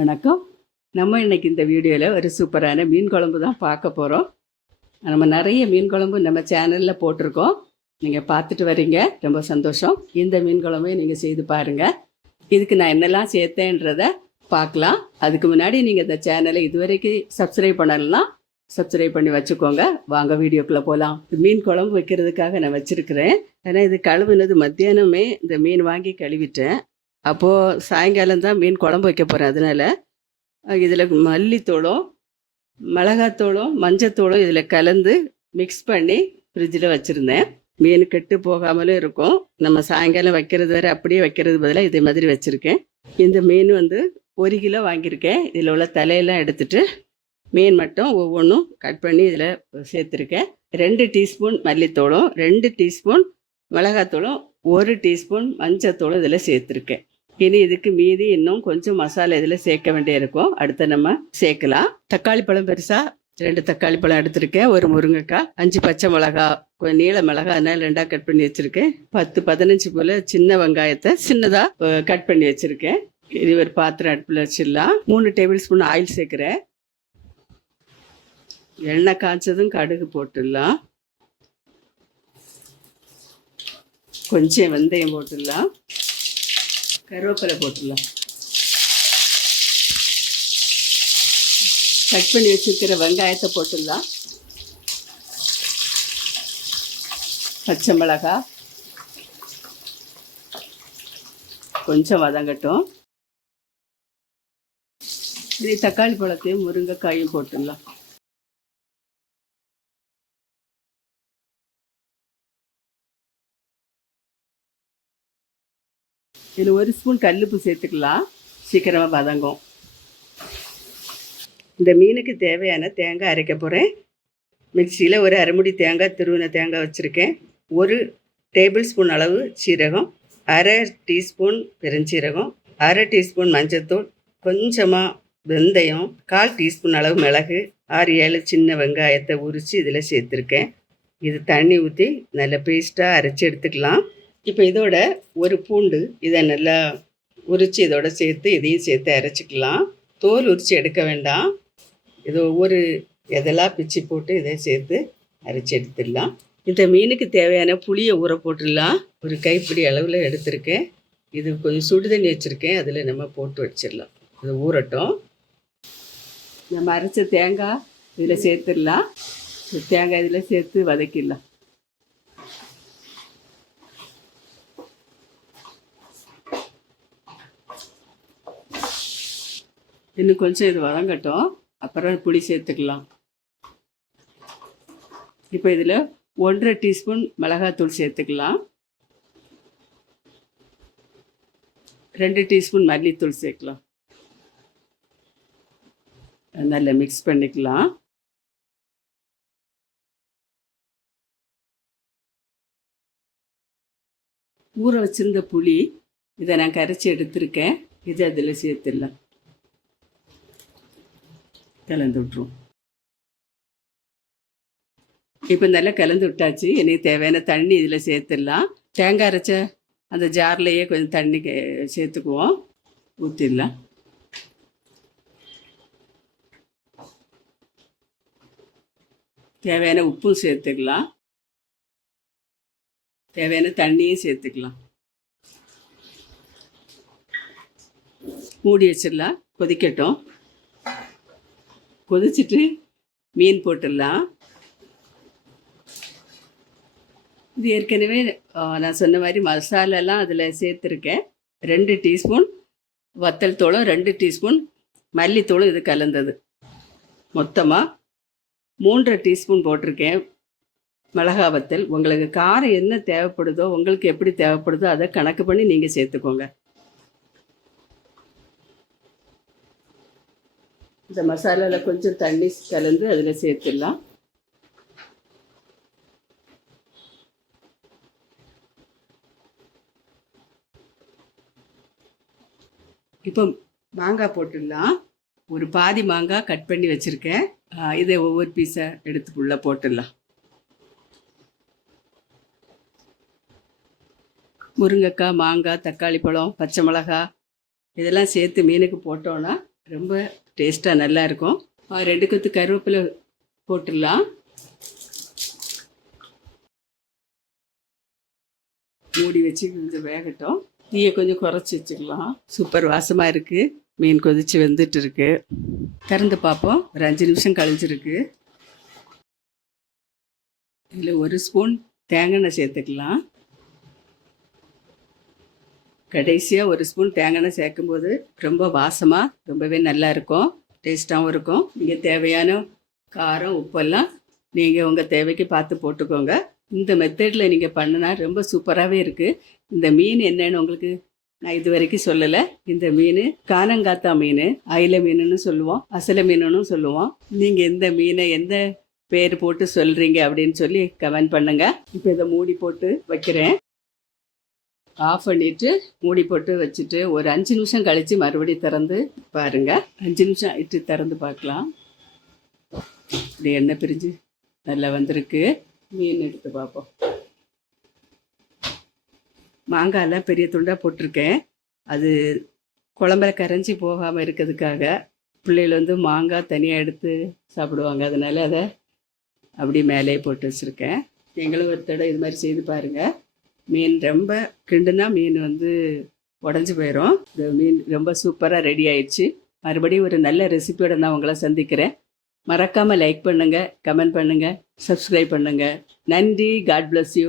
வணக்கம். நம்ம இன்றைக்கி இந்த வீடியோவில் ஒரு சூப்பரான மீன் குழம்பு தான் பார்க்க போகிறோம் நம்ம நிறைய மீன் குழம்பு நம்ம சேனலில் போட்டிருக்கோம். நீங்கள் பார்த்துட்டு வரீங்க. ரொம்ப சந்தோஷம். இந்த மீன் குழம்பையும் நீங்கள் செய்து பாருங்கள் இதுக்கு நான் என்னெல்லாம் சேர்த்தேன்றத பார்க்கலாம். அதுக்கு முன்னாடி நீங்கள் இந்த சேனலை இதுவரைக்கும் சப்ஸ்கிரைப் பண்ணலாம் சப்ஸ்கிரைப் பண்ணி வச்சுக்கோங்க. வாங்க வீடியோக்குள்ளே போகலாம் மீன் குழம்பு வைக்கிறதுக்காக நான் வச்சுருக்கிறேன். ஏன்னா இது கழுவுனது மத்தியானமே இந்த மீன் வாங்கி கழுவிட்டேன். அப்போது சாயங்காலம் தான் மீன் குழம்பு வைக்க போகிறேன் அதனால். இதில் மல்லித்தூளும் மிளகாத்தூளும் மஞ்சத்தூளும் இதில் கலந்து மிக்ஸ் பண்ணி ஃப்ரிட்ஜில் வச்சுருந்தேன். மீன் கெட்டு போகாமலும் இருக்கும். நம்ம சாயங்காலம் வைக்கிறது வேறு அப்படியே வைக்கிறது பதிலாக இதே மாதிரி வச்சுருக்கேன். இந்த மீன் வந்து ஒரு கிலோ வாங்கியிருக்கேன். இதில் உள்ள தலையெல்லாம் எடுத்துட்டு மீன் மட்டும் ஒவ்வொன்றும் கட் பண்ணி இதில் சேர்த்துருக்கேன். ரெண்டு டீஸ்பூன் மல்லித்தூளும் ரெண்டு டீஸ்பூன் மிளகாத்தூளும் ஒரு டீஸ்பூன் மஞ்சத்தூளும் இதில் சேர்த்துருக்கேன். இனி இதுக்கு மீதி இன்னும் கொஞ்சம் மசாலா இதில் சேர்க்க வேண்டியிருக்கும் அடுத்து நம்ம சேர்க்கலாம். தக்காளி பழம் பெருசாக ரெண்டு தக்காளி பழம் எடுத்திருக்கேன். ஒரு முருங்கைக்காய் அஞ்சு பச்சை மிளகா கொஞ்சம் நீல மிளகா அதனால ரெண்டாக கட் பண்ணி வச்சுருக்கேன். பத்து பதினஞ்சு போல் சின்ன வெங்காயத்தை சின்னதாக கட் பண்ணி வச்சுருக்கேன். இது ஒரு பாத்திரம் அடுப்பில் வச்சிடலாம். மூணு டேபிள் ஸ்பூன் ஆயில் சேர்க்குறேன். எண்ணெய் காய்ச்சதும் கடுகு போட்டுடலாம். கொஞ்சம் வெந்தயம் போட்டுடலாம். கருவேப்பிலை போட்டுடலாம். கட் பண்ணி வச்சுருக்கிற வெங்காயத்தை போட்டுடலாம். பச்சை மிளகா. கொஞ்சம் வதங்கட்டும். இது தக்காளி பழத்தையும் முருங்கைக்காயும் போட்டுடலாம். இதில் ஒரு ஸ்பூன் கல்லுப்பு சேர்த்துக்கலாம். சீக்கிரமாக வதங்கும். இந்த மீனுக்கு தேவையான தேங்காய் அரைக்க போகிறேன் மிக்சியில் ஒரு அரைமுடி தேங்காய் திருவின தேங்காய் வச்சுருக்கேன். ஒரு டேபிள் ஸ்பூன் அளவு சீரகம் அரை டீஸ்பூன் பெருஞ்சீரகம் அரை டீஸ்பூன் மஞ்சத்தூள் கொஞ்சமாக வெந்தயம் கால் டீஸ்பூன் அளவு மிளகு ஆறு ஏழு சின்ன வெங்காயத்தை உரித்து இதில் சேர்த்துருக்கேன். இது தண்ணி ஊற்றி நல்ல பேஸ்ட்டாக அரைச்சி எடுத்துக்கலாம். இப்போ இதோட ஒரு பூண்டு இதை நல்லா உரித்து இதோட சேர்த்து இதையும் சேர்த்து அரைச்சிக்கலாம். தோல் உரித்து எடுக்க வேண்டாம். இது ஒவ்வொரு எதெல்லாம் பிச்சு போட்டு இதை சேர்த்து அரைச்சி எடுத்துடலாம். இந்த மீனுக்கு தேவையான புளியை ஊற போட்டுடலாம். ஒரு கைப்பிடி அளவில் எடுத்திருக்கேன். இது கொஞ்சம் சுடு தண்ணி வச்சுருக்கேன். அதில் நம்ம போட்டு வச்சிடலாம். இது ஊறட்டும். நம்ம அரைச்ச தேங்காய் இதில் சேர்த்துடலாம். தேங்காய் இதில் சேர்த்து வதக்கிடலாம். இன்னும் கொஞ்சம் இது வதங்கட்டும். அப்புறம் புளி சேர்த்துக்கலாம். இப்போ இதில் ஒன்றரை டீஸ்பூன் மிளகாத்தூள் சேர்த்துக்கலாம். ரெண்டு டீஸ்பூன் மல்லித்தூள் சேர்க்கலாம். நல்லா மிக்ஸ் பண்ணிக்கலாம். ஊற வச்சிருந்த புளி இதை நான் கரைச்சி எடுத்திருக்கேன். இது அதில் சேர்த்துடலாம். கலந்து விட்ருவோம் இப்போ நல்லா கலந்து விட்டாச்சு. எனக்கு தேவையான தண்ணி இதில் சேர்த்துடலாம். தேங்காய் அரைச்ச அந்த ஜார்லேயே கொஞ்சம் தண்ணி சேர்த்துக்குவோம். ஊற்றிடலாம் தேவையான உப்பும் சேர்த்துக்கலாம். தேவையான தண்ணியும் சேர்த்துக்கலாம். மூடி வச்சிடலாம். கொதிக்கட்டும். கொதிச்சுட்டு மீன் போட்டுடலாம். இது ஏற்கனவே நான் சொன்ன மாதிரி மசாலாலாம் அதில் சேர்த்துருக்கேன். ரெண்டு டீஸ்பூன் வத்தல் தூளும் ரெண்டு டீஸ்பூன் மல்லித்தூளும் இது கலந்தது. மொத்தமாக மூன்றரை டீஸ்பூன் போட்டிருக்கேன் மிளகா வத்தல். உங்களுக்கு காரம் என்ன தேவைப்படுதோ உங்களுக்கு எப்படி தேவைப்படுதோ அதை கணக்கு பண்ணி நீங்கள் சேர்த்துக்கோங்க. இந்த மசாலாவில் கொஞ்சம் தண்ணி கலந்து அதில் சேர்த்துடலாம். இப்போ மாங்காய் போட்டுடலாம். ஒரு பாதி மாங்காய் கட் பண்ணி வச்சுருக்கேன். இதை ஒவ்வொரு பீஸை எடுத்து உள்ளே போட்டுடலாம். முருங்கைக்காய் மாங்காய் தக்காளி பழம் பச்சை மிளகாய் இதெல்லாம் சேர்த்து மீனுக்கு போட்டோன்னா ரொம்ப டேஸ்ட்டாக நல்லா இருக்கும் ரெண்டு கொத்து கருவேப்பிலை போட்டுடலாம். மூடி வச்சு கொஞ்சம் வேகட்டும். தீயை கொஞ்சம் குறைச்சி வச்சுக்கலாம். சூப்பர் வாசமாக இருக்குது மீன் கொதிச்சு வெந்துட்டு இருக்கு திறந்து பார்ப்போம். ஒரு அஞ்சு நிமிஷம் கழிஞ்சிருக்கு. இதில் ஒரு ஸ்பூன் தேங்காய் எண்ணெய் சேர்த்துக்கலாம். கடைசியாக ஒரு ஸ்பூன் தேங்காய் எண்ணெய் சேர்க்கும்போது ரொம்ப வாசமாக ரொம்பவே நல்லா இருக்கும். டேஸ்ட்டாகவும் இருக்கும். நீங்கள் தேவையான காரம் உப்பெல்லாம் நீங்கள் உங்கள் தேவைக்கு பார்த்து போட்டுக்கோங்க. இந்த மெத்தடில் நீங்கள் பண்ணினா ரொம்ப சூப்பராகவே இருக்குது இந்த மீன் என்னன்னு உங்களுக்கு நான் இது வரைக்கும் சொல்லலை. இந்த மீன் கானங்காத்தா மீன் அயில மீனுன்னு சொல்லுவோம் அசல மீனுன்னு சொல்லுவோம். நீங்கள் எந்த மீனை எந்த பேர் போட்டு சொல்கிறீங்க அப்படின்னு சொல்லி கமெண்ட் பண்ணுங்கள் இப்போ இதை மூடி போட்டு வைக்கிறேன். ஆஃப் பண்ணிட்டு மூடி போட்டு வச்சுட்டு ஒரு அஞ்சு நிமிஷம் கழித்து மறுபடியும் திறந்து பாருங்கள் அஞ்சு நிமிஷம் இட்டு திறந்து பார்க்கலாம். இப்படி எண்ணெய் பிரிஞ்சு நல்லா வந்திருக்கு. மீன் எடுத்து பார்ப்போம். மாங்காயெல்லாம் பெரிய துண்டாக போட்டிருக்கேன். அது குழம்புல கரைஞ்சி போகாமல் இருக்கிறதுக்காக பிள்ளைகள் வந்து மாங்காய் தனியாக எடுத்து சாப்பிடுவாங்க. அதனால் அதை அப்படி மேலே போட்டு வச்சுருக்கேன். நீங்களும் ஒரு தடவை இது மாதிரி செய்து பாருங்கள் மீன் ரொம்ப கிண்டுனா மீன் வந்து உடஞ்சி போயிடும் இந்த மீன் ரொம்ப சூப்பராக ரெடி ஆயிடுச்சு. மறுபடியும் ஒரு நல்ல ரெசிபியோட நான் உங்களை சந்திக்கிறேன். மறக்காமல் லைக் பண்ணுங்கள் கமெண்ட் பண்ணுங்கள் சப்ஸ்கிரைப் பண்ணுங்கள் நன்றி. God bless you